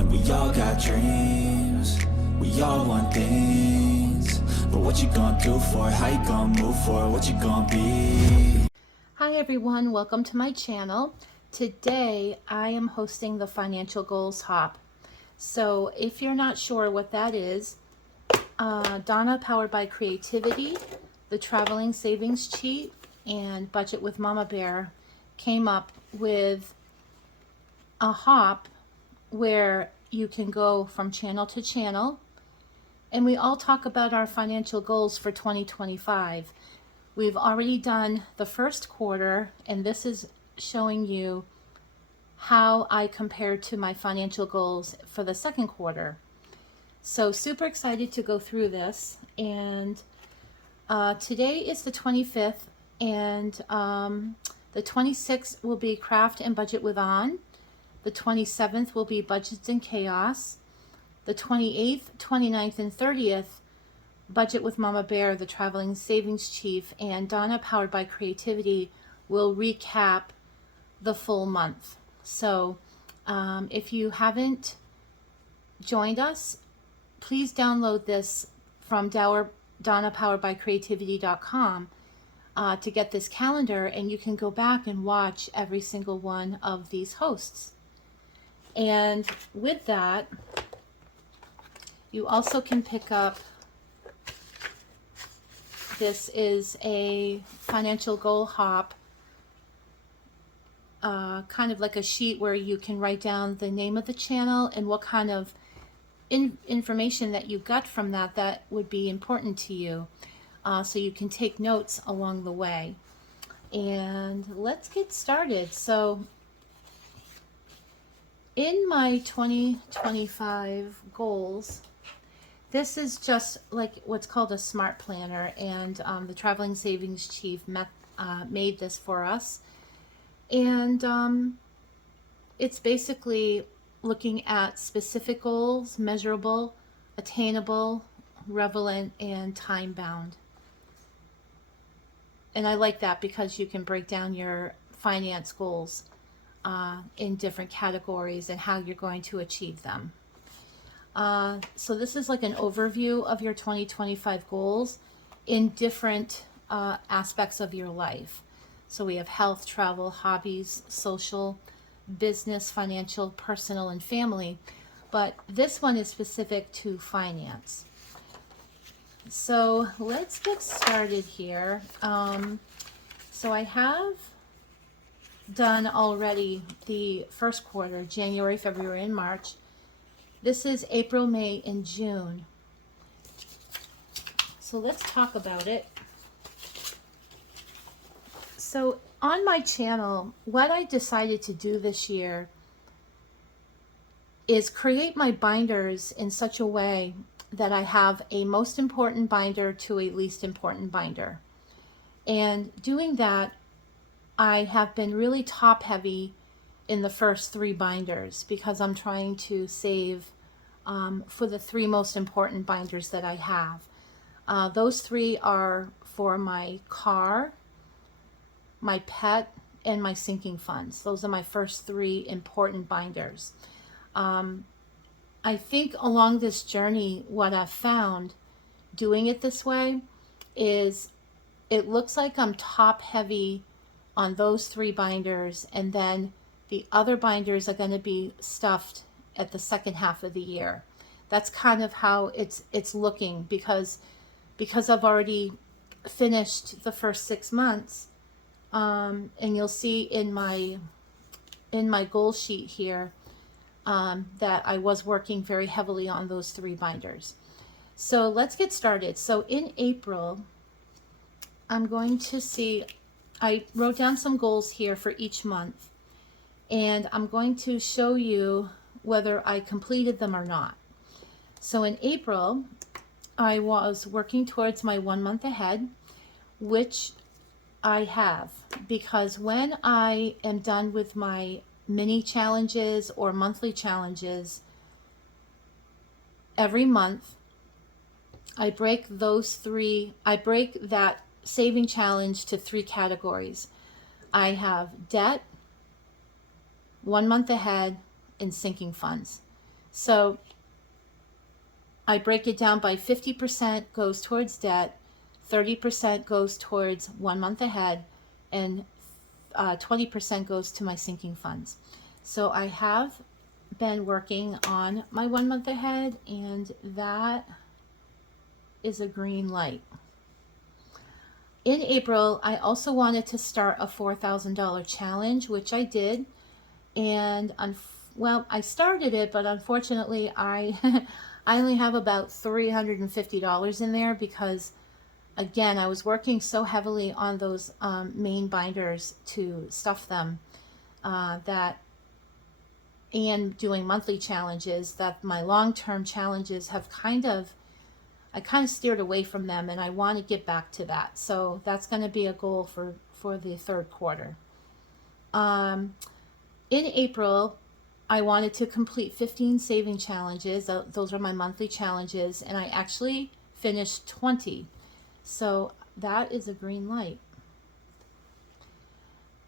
And we all got dreams, we all want things. But what you gonna do for it? How you gonna move for it? What you gonna be? Hi everyone, welcome to my channel. Today I am hosting the Financial Goals Hop. So if you're not sure what that is, Donna, powered by Creativity, the Traveling Savings Cheat, and Budget with Mama Bear came up with a hop where you can go from channel to channel, and we all talk about our financial goals for 2025. We've already done the first quarter, and this is showing you how I compare to my financial goals for the second quarter. So super excited to go through this. And today is the 25th, and the 26th will be Craft and Budget with On. The 27th will be Budgets and Chaos. The 28th, 29th, and 30th, Budget with Mama Bear, the Traveling Savings Chief, and Donna, powered by Creativity, will recap the full month. So if you haven't joined us, please download this from DonnaPoweredByCreativity.com to get this calendar, and you can go back and watch every single one of these hosts. And with that, you also can pick up, this is a financial goal hop, kind of like a sheet where you can write down the name of the channel and what kind of information that you got from that would be important to you, so you can take notes along the way. And let's get started. So in my 2025 goals, this is just like what's called a SMART planner, and the Traveling Savings Chief made this for us. And it's basically looking at specific goals, measurable, attainable, relevant, and time-bound. And I like that because you can break down your finance goals in different categories and how you're going to achieve them. So this is like an overview of your 2025 goals in different aspects of your life. So we have health, travel, hobbies, social, business, financial, personal, and family. But this one is specific to finance. So let's get started here. So I have done already the first quarter, January, February, and March. This is April, May, and June. So let's talk about it. So on my channel, what I decided to do this year is create my binders in such a way that I have a most important binder to a least important binder. And doing that, I have been really top heavy in the first three binders because I'm trying to save for the three most important binders that I have. Those three are for my car, my pet, and my sinking funds. Those are my first three important binders. I think along this journey, what I've found doing it this way is it looks like I'm top heavy on those three binders, and then the other binders are going to be stuffed at the second half of the year. That's kind of how it's looking because I've already finished the first 6 months. And you'll see in my goal sheet here that I was working very heavily on those three binders. So let's get started. So in April, I'm going to see, I wrote down some goals here for each month, and I'm going to show you whether I completed them or not. So in April, I was working towards my 1 month ahead, which I have, because when I am done with my mini challenges or monthly challenges, every month I break that saving challenge to three categories. I have debt, 1 month ahead, and sinking funds. So I break it down by 50% goes towards debt, 30% goes towards 1 month ahead, and 20% goes to my sinking funds. So I have been working on my 1 month ahead, and that is a green light. In April, I also wanted to start a $4,000 challenge, which I did. And well, I started it, but unfortunately, I I only have about $350 in there because, again, I was working so heavily on those main binders to stuff them that and doing monthly challenges, that my long-term challenges have I kind of steered away from them, and I want to get back to that. So that's going to be a goal for the third quarter. In April, I wanted to complete 15 saving challenges. Those are my monthly challenges, and I actually finished 20. So that is a green light.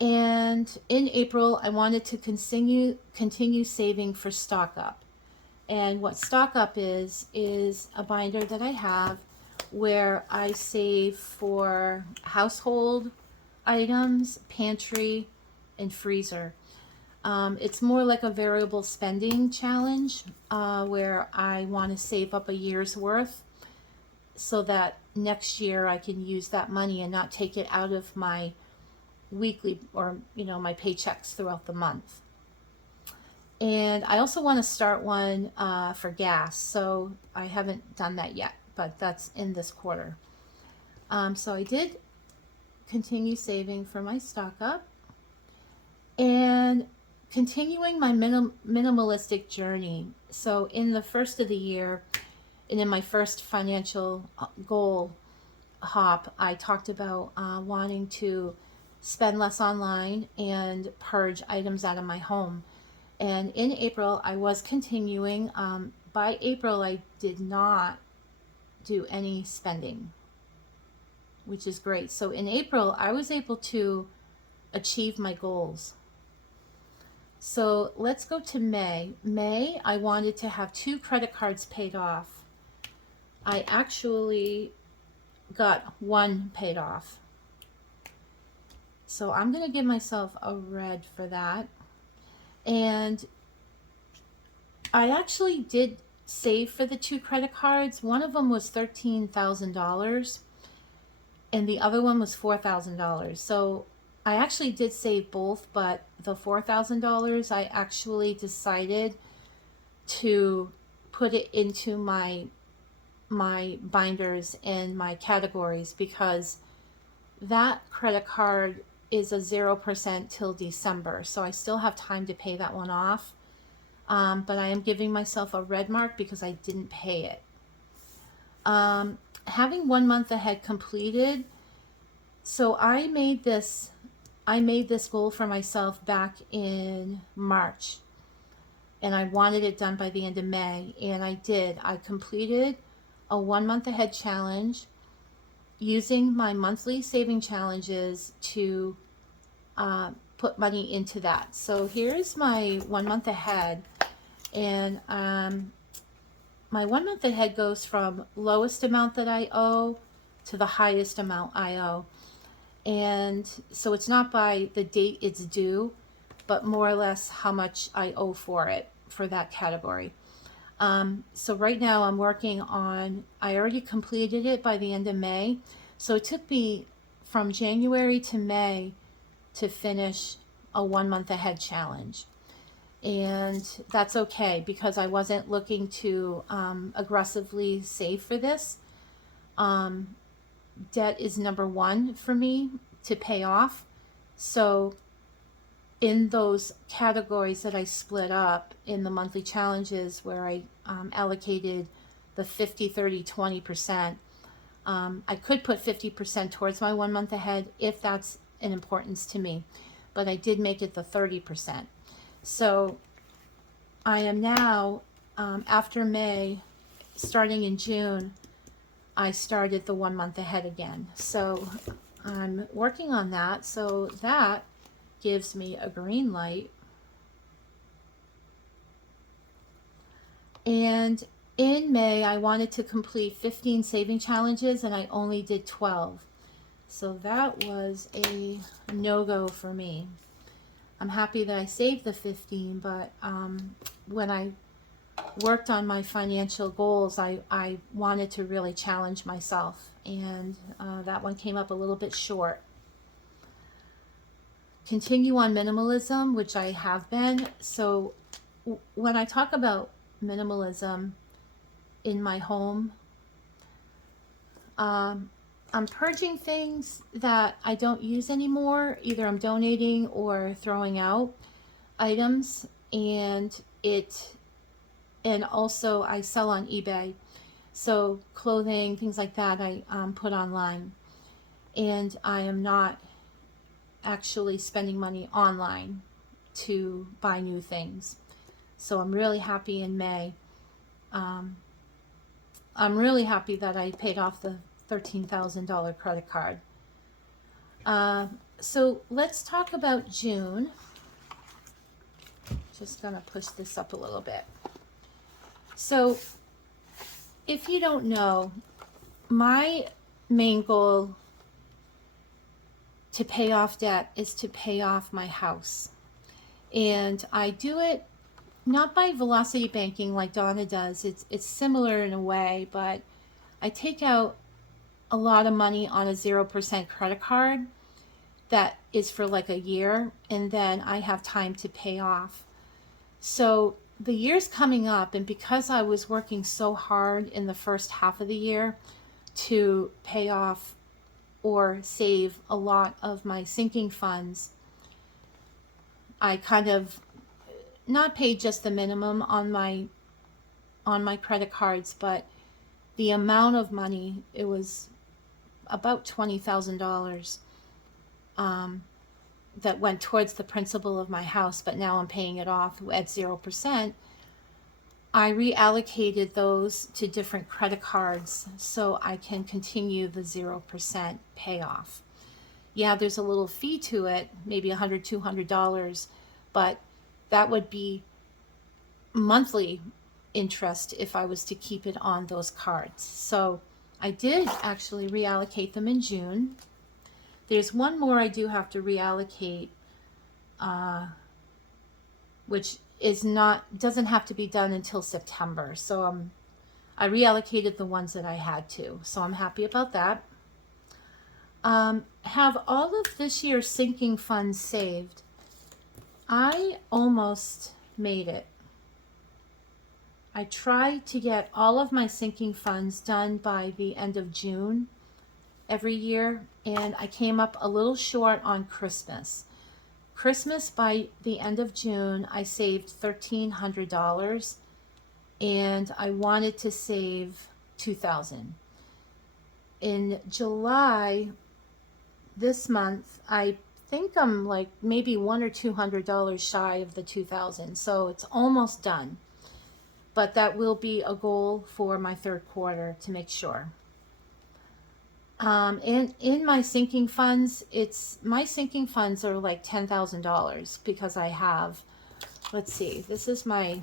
And in April, I wanted to continue saving for Stock Up. And what Stock Up is a binder that I have where I save for household items, pantry, and freezer. It's more like a variable spending challenge where I want to save up a year's worth so that next year I can use that money and not take it out of my weekly or my paychecks throughout the month. And I also want to start one for gas, so I haven't done that yet, but that's in this quarter. So I did continue saving for my Stock Up and continuing my minimalistic journey. So in the first of the year and in my first financial goal hop, I talked about wanting to spend less online and purge items out of my home. And in April, I was continuing. By April, I did not do any spending, which is great. So in April, I was able to achieve my goals. So let's go to May. May, I wanted to have 2 credit cards paid off. I actually got 1 paid off. So I'm going to give myself a red for that. And I actually did save for the 2 credit cards. One of them was $13,000 and the other one was $4,000. So I actually did save both, but the $4,000 I actually decided to put it into my binders and my categories because that credit card is a 0% till December, so I still have time to pay that one off. But I am giving myself a red mark because I didn't pay it. Having 1 month ahead completed, so I made this goal for myself back in March, and I wanted it done by the end of May, and I did. I completed a 1 month ahead challenge using my monthly saving challenges to put money into that. So here's my 1 month ahead, and my 1 month ahead goes from lowest amount that I owe to the highest amount I owe. And so it's not by the date it's due, but more or less how much I owe for it, for that category. So right now I'm working on, I already completed it by the end of May. So it took me from January to May to finish a 1 month ahead challenge. And that's okay because I wasn't looking to aggressively save for this. Debt is number 1 for me to pay off. So in those categories that I split up in the monthly challenges where I allocated the 50, 30, 20%, I could put 50% towards my 1 month ahead if that's an importance to me, but I did make it the 30%. So I am now, after May, starting in June, I started the 1 month ahead again. So I'm working on that. So that gives me a green light. And in May, I wanted to complete 15 saving challenges and I only did 12. So that was a no-go for me. I'm happy that I saved the 15, but when I worked on my financial goals, I wanted to really challenge myself, and that one came up a little bit short. Continue on minimalism, which I have been. So when I talk about minimalism in my home, I'm purging things that I don't use anymore. Either I'm donating or throwing out items, and also I sell on eBay. So clothing, things like that, I put online. And I am not actually spending money online to buy new things. So I'm really happy in May. I'm really happy that I paid off the $13,000 credit card. So let's talk about June. Just gonna push this up a little bit. So if you don't know, my main goal to pay off debt is to pay off my house. And I do it not by velocity banking like Donna does. It's similar in a way, but I take out a lot of money on a 0% credit card that is for like a year, and then I have time to pay off. So the year's coming up, and because I was working so hard in the first half of the year to pay off or save a lot of my sinking funds, I kind of not paid just the minimum on my credit cards, but the amount of money, it was about $20,000 that went towards the principal of my house, but now I'm paying it off at 0%. I reallocated those to different credit cards so I can continue the 0% payoff. Yeah, there's a little fee to it, maybe $100, $200, but that would be monthly interest if I was to keep it on those cards. So I did actually reallocate them in June. There's one more I do have to reallocate, which doesn't have to be done until September. So I reallocated the ones that I had to. So I'm happy about that. Have all of this year's sinking funds saved. I almost made it. I tried to get all of my sinking funds done by the end of June every year, and I came up a little short on Christmas. Christmas, by the end of June, I saved $1,300, and I wanted to save $2,000. In July, this month, I think I'm like maybe $100 or $200 shy of the $2,000, so it's almost done. But that will be a goal for my third quarter to make sure. And in my sinking funds, my sinking funds are like $10,000 because I have, let's see, this is my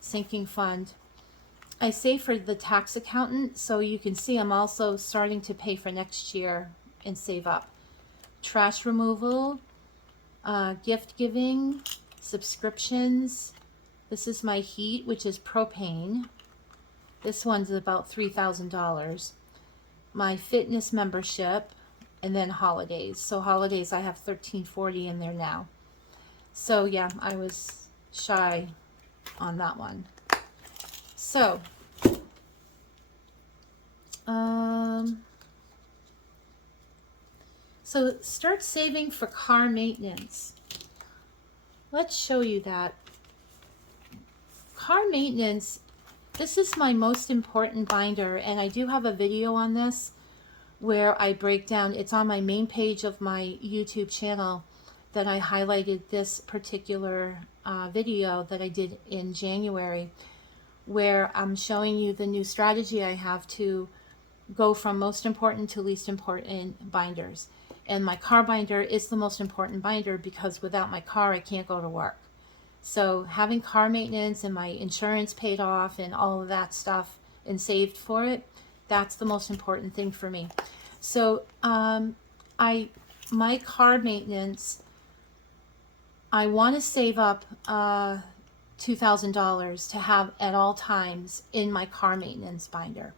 sinking fund. I save for the tax accountant, so you can see I'm also starting to pay for next year and save up. Trash removal, gift giving, subscriptions. This is my heat, which is propane. This one's about $3,000. My fitness membership, and then holidays. So holidays, I have $1,340 in there now. So yeah, I was shy on that one. So, so start saving for car maintenance. Let's show you that. Car maintenance, this is my most important binder, and I do have a video on this where I break down, it's on my main page of my YouTube channel, that I highlighted this particular video that I did in January, where I'm showing you the new strategy I have to go from most important to least important binders. And my car binder is the most important binder because without my car I can't go to work. So having car maintenance and my insurance paid off and all of that stuff and saved for it, that's the most important thing for me. So my car maintenance, I want to save up $2,000 to have at all times in my car maintenance binder.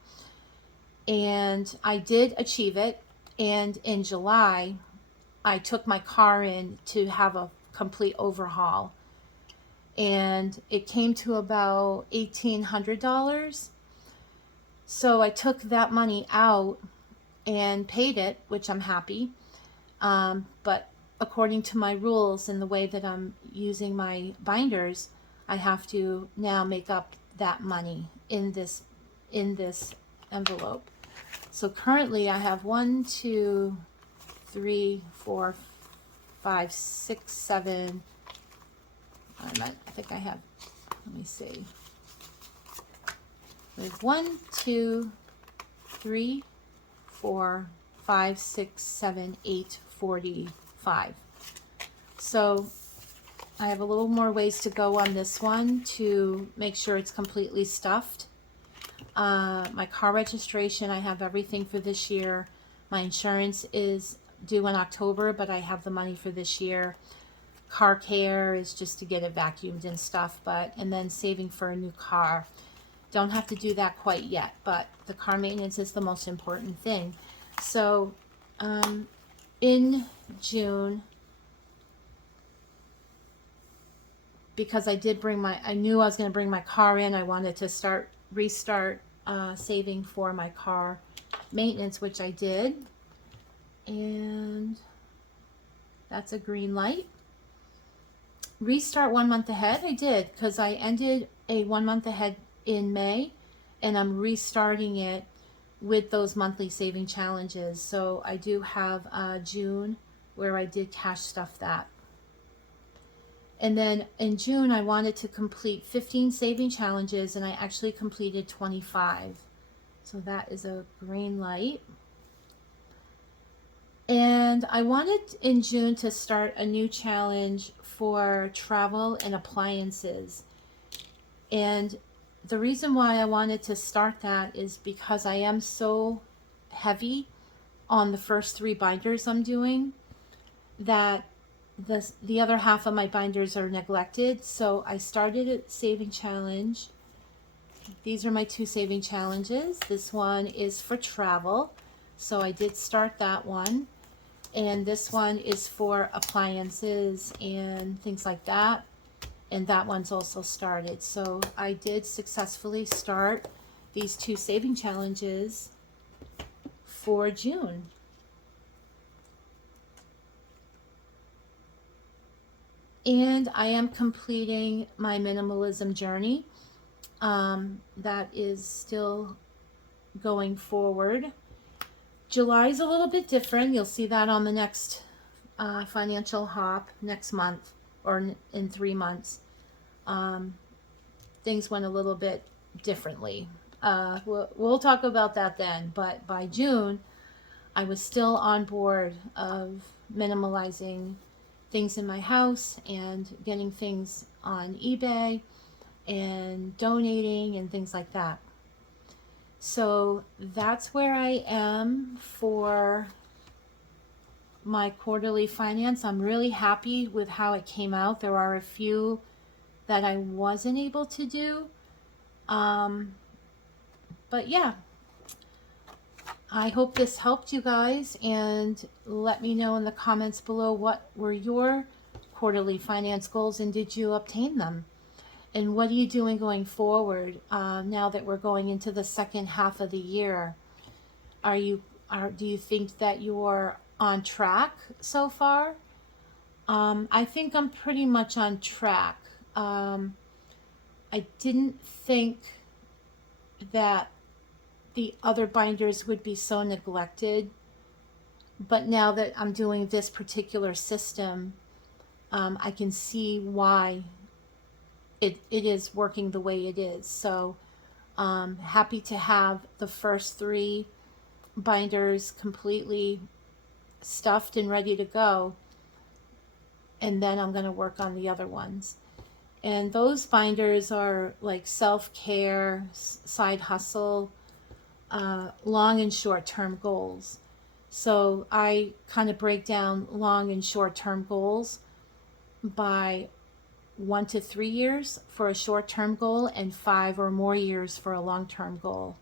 And I did achieve it. And in July, I took my car in to have a complete overhaul. And it came to about $1,800. So I took that money out and paid it, which I'm happy. But according to my rules and the way that I'm using my binders, I have to now make up that money in this envelope. So currently I have 1, 2, 3, 4, 5, 6, 7. I think I have, let me see. We have 1, 2, 3, 4, 5, 6, 7, 8, 45. So I have a little more ways to go on this one to make sure it's completely stuffed. My car registration, I have everything for this year. My insurance is due in October, but I have the money for this year. Car care is just to get it vacuumed and stuff, and then saving for a new car. Don't have to do that quite yet, but the car maintenance is the most important thing. So in June, because I knew I was going to bring my car in, I wanted to restart saving for my car maintenance, which I did. And that's a green light. Restart 1 month ahead, I did, because I ended a 1 month ahead in May, and I'm restarting it with those monthly saving challenges. So I do have June where I did cash stuff that. And then in June, I wanted to complete 15 saving challenges, and I actually completed 25. So that is a green light. And I wanted in June to start a new challenge for travel and appliances. And the reason why I wanted to start that is because I am so heavy on the first 3 binders I'm doing that the other half of my binders are neglected. So I started a saving challenge. These are my 2 saving challenges. This one is for travel, so I did start that one. And this one is for appliances and things like that. And that one's also started. So I did successfully start these 2 saving challenges for June. And I am completing my minimalism journey. That is still going forward. July is a little bit different. You'll see that on the next financial hop next month, or in 3 months. Things went a little bit differently. We'll talk about that then. But by June, I was still on board of minimalizing things in my house and getting things on eBay and donating and things like that. So that's where I am for my quarterly finance. I'm really happy with how it came out. There are a few that I wasn't able to do. But yeah, I hope this helped you guys, and let me know in the comments below what were your quarterly finance goals and did you obtain them? And what are you doing going forward now that we're going into the second half of the year? Do you think that you're on track so far? I think I'm pretty much on track. I didn't think that the other binders would be so neglected, but now that I'm doing this particular system, I can see why it is working the way it is. So happy to have the first 3 binders completely stuffed and ready to go, and then I'm going to work on the other ones. And those binders are like self-care, side hustle, long and short-term goals. So I kind of break down long and short-term goals by 1 to 3 years for a short-term goal and 5 or more years for a long-term goal.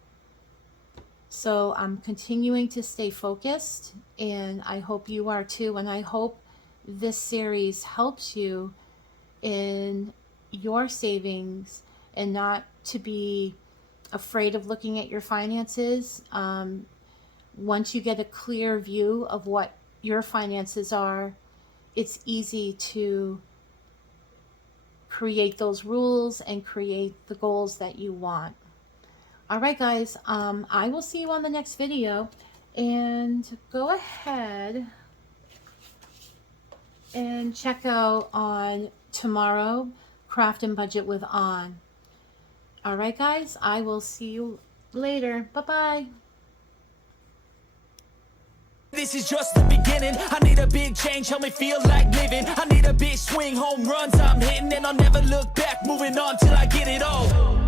So I'm continuing to stay focused, and I hope you are too. And I hope this series helps you in your savings and not to be afraid of looking at your finances. Once you get a clear view of what your finances are, it's easy to create those rules and create the goals that you want. All right, guys, I will see you on the next video, and go ahead and check out on tomorrow, Craft and Budget with On. All right, guys, I will see you later. Bye-bye. This is just the beginning. I need a big change, help me feel like living. I need a big swing, home runs I'm hitting, and I'll never look back, moving on till I get it all.